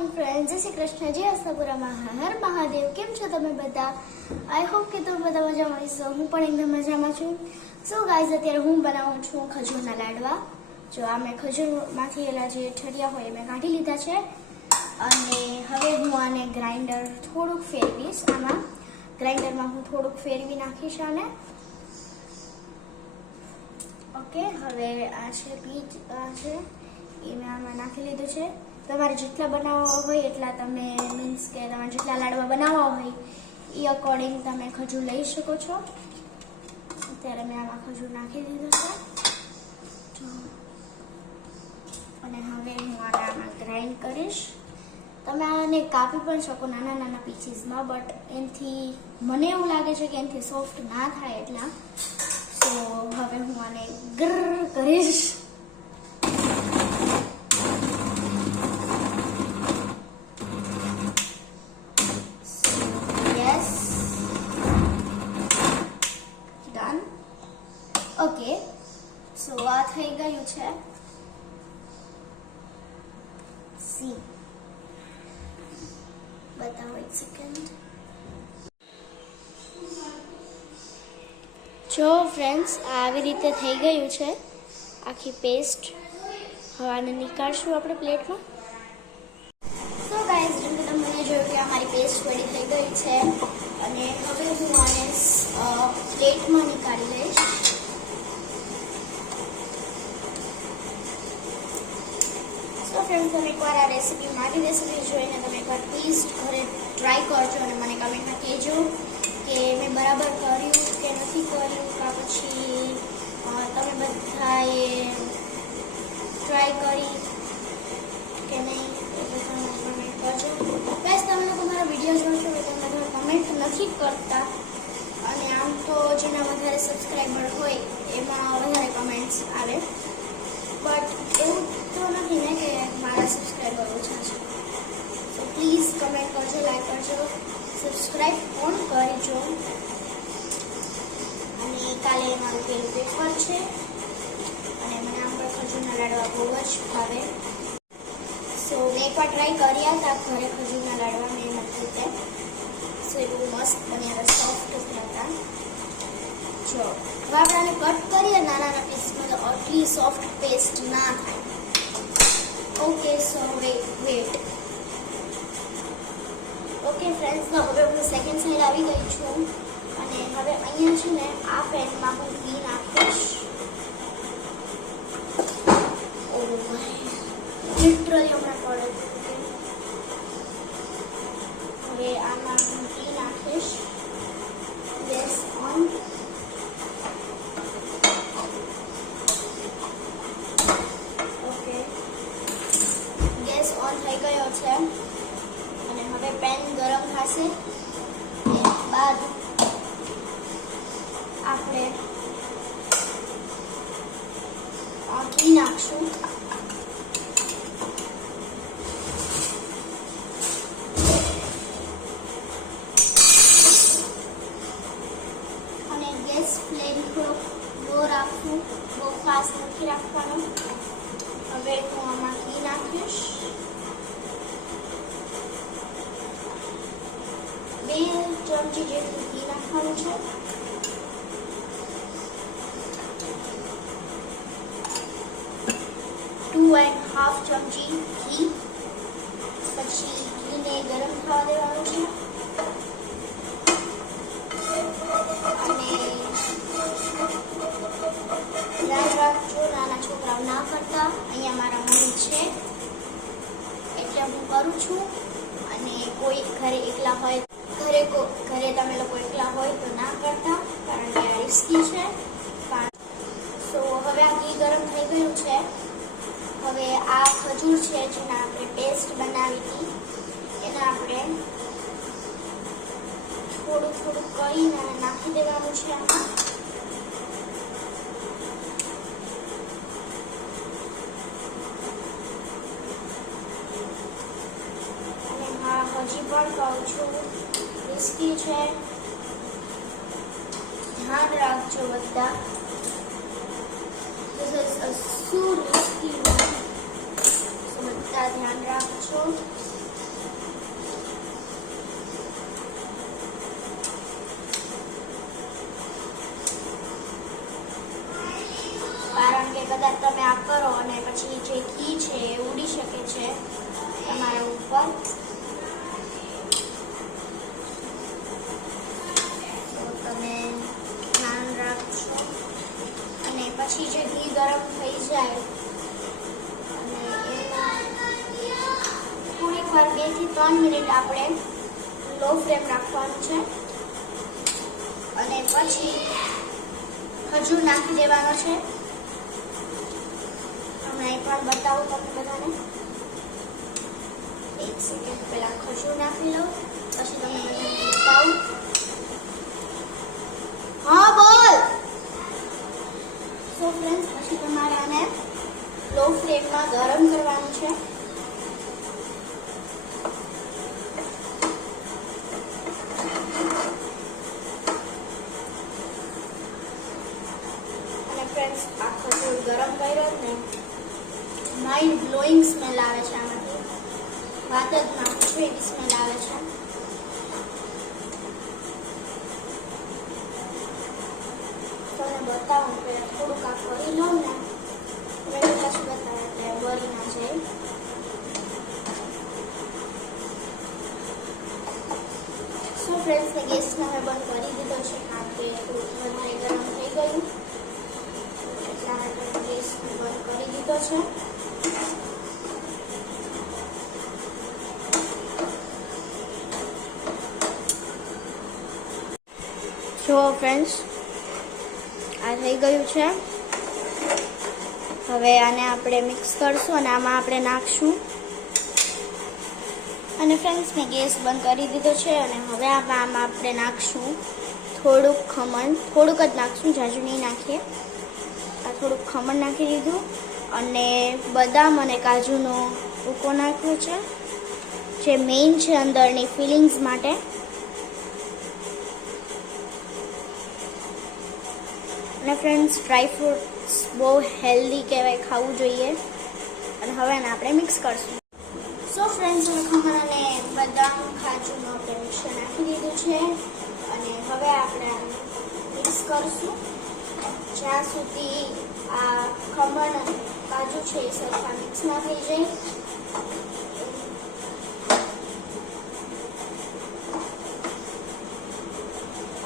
Morning friends, જય શ્રી કૃષ્ણ, જય આશાપુરામાં હર મહાદેવ. કેમ છો તમે બધા? આઈ હોપ કે તમે બધા મજામાં હશો. હું પણ એકદમ મજામાં છું. સો ગાઈઝ, અત્યારે હું બનાવું છું ખજૂરના લાડવા. જો આ મેં ખજૂરમાંથી એલા જે ઠળિયા હોય એ મેં કાઢી લીધા છે અને હવે હું આને ગ્રાઇન્ડર થોડુંક ફેરવીશ. આમાં ગ્રાઇન્ડરમાં હું થોડુંક ફેરવી નાખીશ આને. ઓકે, હવે આ છે પીચ છે એ મેં આમાં નાખી લીધું છે. તમારે જેટલા બનાવવા હોય એટલા તમે મીન્સ કે તમારે જેટલા લાડવા બનાવવા હોય એ અકોર્ડિંગ તમે ખજૂર લઈ શકો છો. અત્યારે મેં આમાં ખજૂર નાખી દીધું છે અને હવે હું આમાં ગ્રાઇન્ડ કરીશ. તમે આને કાપી પણ શકો નાના નાના પીસીસમાં, બટ એનાથી મને એવું લાગે છે કે એનાથી સોફ્ટ ના થાય એટલા. તો હવે હું આને ગ્રર કરીશ. ઓકે, સો આ થઈ ગયું છે. સી બતાવો એક સેકન્ડ. જો ફ્રેન્ડ્સ, આવી રીતે થઈ ગયું છે આખી પેસ્ટ. હવે આને નીકાળશું આપણે પ્લેટમાં. તો ગાઈઝ, જેમ કે તમને જોયું કે અમારી પેસ્ટ રેડી થઈ ગઈ છે અને હવે હું આને પ્લેટમાં નીકાળી લઈશ. ફ્રેન્ડ્સ, તમે એકવાર આ રેસીપી મારી રેસીપી જોઈને તમે એકવાર પ્લીઝ ઘરે ટ્રાય કરજો અને મને કમેન્ટમાં કહેજો કે મેં બરાબર કર્યું કે નથી કર્યું, કાં પછી તમે બધાએ ટ્રાય કરી કે નહીં એ બધામાં કમેન્ટ કરજો. બસ તમે લોકો મારા વિડીયો જોશો કે તમે બધા કમેન્ટ નથી કરતા અને આમ તો જેના વધારે સબસ્ક્રાઈબર હોય એમાં વધારે કમેન્ટ્સ આવે, બટ એવું તો નથી ને કે મારા સબસ્ક્રાઈબર ઓછા છે. તો પ્લીઝ કમેન્ટ કરજો, લાઈક કરજો, સબસ્ક્રાઈબ પણ કરજો. અને કાલે મારું પહેલું પેપર છે અને મને આમ પણ ખજૂરના લાડવા બહુ જ ભાવે. સો મેં એકવાર ટ્રાય કર્યા હતા ઘરે ખજૂરના લાડવા મેં નથી રીતે. સો એ બહુ મસ્ત બન્યા હતા, સોફ્ટ હતા. જો હવે આપણે કટ કરીએ નાના નાના પીસમાં તો આટલી સોફ્ટ પેસ્ટ ના થાય. ઓકે, સો વેટ. ઓકે ફ્રેન્ડ્સ, હવે હું સેકન્ડ સાઈડ આવી ગઈ છું અને હવે અહીંયા છે ને આ પેનમાં હું ઘી નાખીશ. લિટરલી હમણાં પડે. હવે આમાં હું ઘી નાખીશ. Gas on. થઈ ગયો છે અને હવે પેન ગરમ થશે. એ બાદ આપણે ઘી નાખશું. અને ગેસ ફ્લેમ થોડો લો રાખવું, બહુ ફાસ્ટ નથી રાખવાનો. હવે હું આમાં ઘી નાખીશ. 2 ચમચી જેટલું ઘી નાખવાનું છે. ટુ એન્ડ હાફ ચમચી ઘી. પછી ઘીને ગરમ થવા દેવાનું છે અને ધ્યાન રાખજો નાના છોકરાઓ ના કરતા. અહીંયા મારા મમ્મી છે એટલે હું કરું છું. અને કોઈ ઘરે એકલા હોય, ઘરે તમે લોકો એકલા હોય તો ના કરતા, કારણ કે આ રિસ્કી છે. સો હવે આ ઘી ગરમ થઈ ગયું છે. હવે આ ખજૂર છે જેના આપણે પેસ્ટ બનાવી હતી એને આપણે થોડું થોડું કરીને નાખી દેવાનું છે આમાં. અને હા, હજી પણ કહું છું, રિસ્કી છે, ધ્યાન રાખજો બધા. This is a so risky one. So બધા ધ્યાન રાખજો. વાર 2 થી 3 મિનિટ આપણે લો ફ્લેમ રાખવાનું છે અને પછી ખજૂર નાખી દેવાનો છે. હમણાં એક વાર બતાવું તમને બધાને. 1 સેકન્ડ પહેલા ખજૂર નાખી લો, પછી તમને બધાને બતાવું. હા બોલ. સો ફ્રેન્ડ્સ, પછી તમારે આને લો ફ્લેમમાં ગરમ કરવાનું છે. અને ફ્રેન્ડ્સ, આ ખજૂર ગરમ કર્યો ને, માઇન્ડ બ્લોઈંગ સ્મેલ આવે છે આમાંથી. વાત જ ના પૂછો એવી સ્મેલ આવે છે. તમને બતાવું કે થોડુંક આ કરી લઉં ને, મેં પાછું બતાવ્યા એટલે બળી ના જાય. સો ફ્રેન્ડ્સ, મેં ગેસને હવે બંધ કરી દીધો છે કારણ કે થોડુંક વધારે ગરમ થઈ ગયું, એટલા માટે ગેસને બંધ કરી દીધો છે. જો ફ્રેન્ડ્સ, આ થઈ ગયું છે. હવે આને આપણે મિક્સ કરશું અને આમાં આપણે નાખશું. અને ફ્રેન્ડ્સ, મેં ગેસ બંધ કરી દીધો છે અને હવે આમાં આપણે નાખશું થોડુંક ખમણ. થોડુંક જ નાખશું, જાજુ નહીં નાખીએ. આ થોડુંક ખમણ નાખી દીધું અને બદામ અને કાજુનો ભૂકો નાખ્યો છે, જે મેઇન છે અંદરની ફિલિંગ્સ માટે. અને ફ્રેન્ડ્સ, ડ્રાય ફ્રૂટ્સ બહુ હેલ્ધી કહેવાય, ખાવું જોઈએ. અને હવે એને આપણે મિક્સ કરશું. સો ફ્રેન્ડ્સ, હવે ખમણ અને બદામ કાજુનું આપણે મિક્સર નાખી દીધું છે અને હવે આપણે મિક્સ કરશું જ્યાં સુધી આ ખમણ અને કાજુ છે એ સરખા મિક્સ ના થઈ જાય.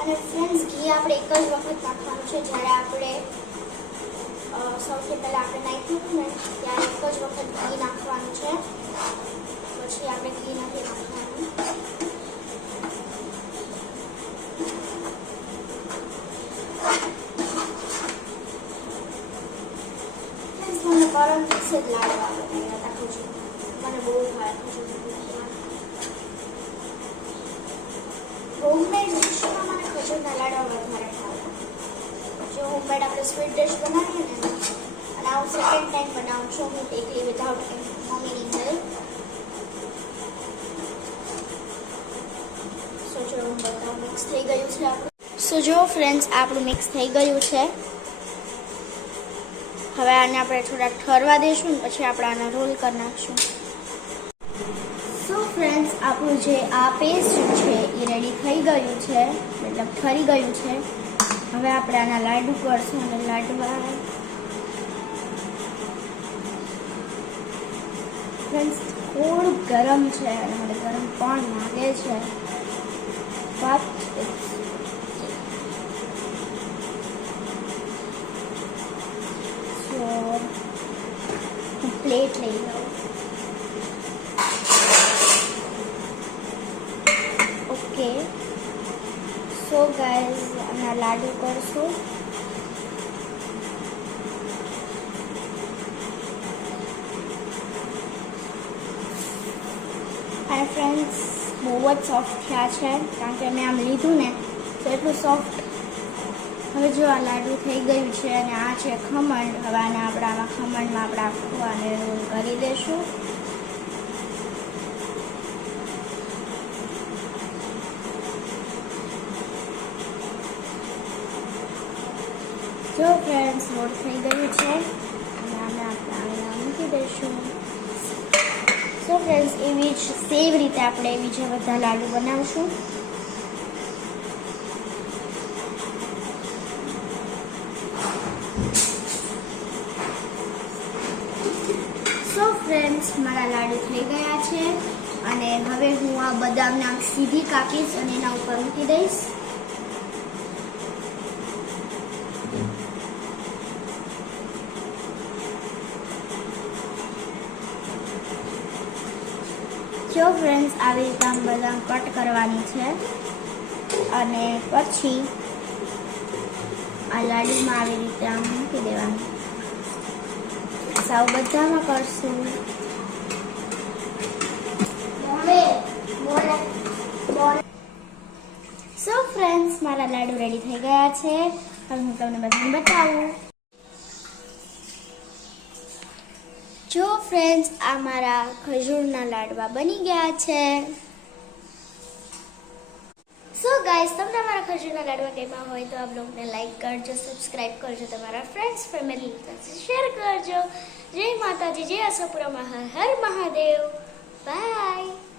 અને ફ્રેન્ડ્સ, ઘી આપણે એક જ વખત નાખવાનું છે. જ્યારે આપણે સૌથી પહેલાં આપણે નાખ્યું હતું ને, ત્યારે એક જ વખત ઘી નાખવાનું છે, પછી આપણે ઘી નથી નાખવાનું. મને પરમ દિવસે જ લાડવા બનાવ્યા હતા ખજૂર. મને બહુ ભાવે ખજૂર. હોમમેડ ડિશમાં મને ખજૂરના લાડવા વધારે ભાવે. જો હોમમેડ આપણે સ્વીટ ડિશ બનાવીએ ને, અને આવું સેકન્ડ ટાઈમ બનાવું છું હું એકલી વિધાઉટ મમ્મીની હેલ્પ. સો જો હું બતાવું, મિક્સ થઈ ગયું છે આપણું. સો જો ફ્રેન્ડ્સ, આપણું મિક્સ થઈ ગયું છે. હવે આને આપણે થોડા ઠરવા દઈશું ને પછી આપણે આને રોલ કરી નાખશું. સો ફ્રેન્ડ્સ, આપણું જે આ પેસ્ટ છે એ રેડી થઈ ગયું છે, મતલબ ઠરી ગયું છે. હવે આપણે આના લાડુ કરશું અને લાડવા ફ્રેન્ડ્સ થોડું ગરમ છે અને મને ગરમ પણ લાગે છે. પ્લેટ લઈ લઉં. ઓકે, સો ગાઈઝ, આના લાડુ કરશું. અને ફ્રેન્ડ્સ, બહુ જ સોફ્ટ થયા છે કારણ કે મેં આમ લીધું ને તો એટલું સોફ્ટ. હવે જો આ લાડુ થઈ ગયું છે અને આ છે ખમણ. હવે આને આપણે આમાં ખમણમાં આપણે આખું આને રોલ કરી દઈશું. જો ફ્રેન્ડ્સ, રોલ થઈ ગયું છે અને આને આપણે આને મૂકી દઈશું. સો ફ્રેન્ડ્સ, એવી જ સેમ રીતે આપણે બીજા બધા લાડુ બનાવશું. સો ફ્રેન્ડ્સ, મારા લાડુ થઈ ગયા છે અને હવે હું આ બદામને આમ સીધી કાપીશ અને એના ઉપર મૂકી દઈશ. જો ફ્રેન્ડ્સ આવી રીતે આમ બદામ કટ કરવાની છે અને પછી આ લાડુમાં આવી રીતે આમ મૂકી દેવાનું. સાવ બધામાં કરશું. સો ફ્રેન્ડ્સ, મારા લાડુ રેડી થઈ ગયા છે. હવે હું તમને બધાને બતાવું. જો ફ્રેન્ડ્સ, આ મારા ખજૂરના લાડવા બની ગયા છે. સો ગાઈસ, તમને મારા ખજૂરના લાડવા કેવા હોય તો આ બ્લોગને લાઈક કરજો, સબસ્ક્રાઇબ કરજો, તમારા ફ્રેન્ડ્સ ફેમિલી સાથે શેર કરજો. જય માતાજી, જય આશાપુરામાં, હર હર મહાદેવ. બાય.